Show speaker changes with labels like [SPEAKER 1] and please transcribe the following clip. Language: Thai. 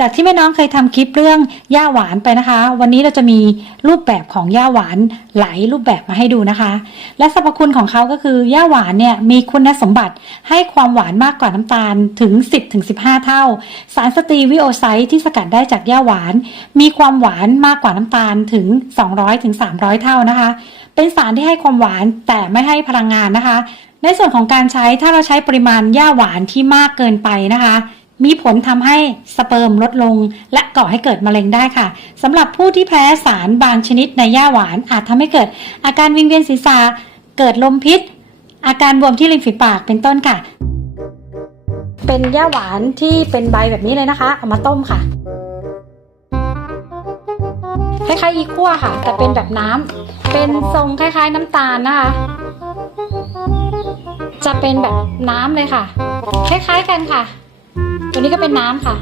[SPEAKER 1] จากที่แม่น้องเคยทำคลิปเรื่องหญ้าหวานไปนะคะ วันนี้เราจะมีรูปแบบของหญ้าหวานหลายรูปแบบมาให้ดูนะคะ และสรรพคุณของเขาก็คือหญ้าหวานเนี่ยมีคุณสมบัติให้ความหวานมากกว่าน้ำตาลถึง 10-15เท่า สารสตรีวิโอไซต์ที่สกัดได้จากหญ้าหวาน มีความหวานมากกว่าน้ำตาลถึง 200-300 เท่านะคะ เป็นสารที่ให้ความหวานแต่ไม่ให้พลังงานนะคะ ในส่วนของการใช้ถ้าเราใช้ปริมาณหญ้าหวานที่มากเกินไปนะคะ มีผลทำให้สเปิร์มลดลง และก่อให้เกิดมะเร็งได้ค่ะสำหรับผู้ที่แพ้สารบางชนิดในหญ้าหวานอาจทำให้เกิด อาการวิงเวียนศีรษะเกิดลมพิษ อาการบวมที่ริมฝีปากเป็นต้นค่ะ เป็นหญ้าหวานที่เป็นใบแบบนี้เลยนะคะ เอามาต้มค่ะคล้ายๆอีคั่วค่ะ แต่เป็นแบบน้ำเป็นทรงคล้าย ๆ น้ำตาลนะคะ จะเป็นแบบน้ำเลยค่ะ คล้าย ๆ กันค่ะ ตัวนี้ก็เป็นน้ำค่ะ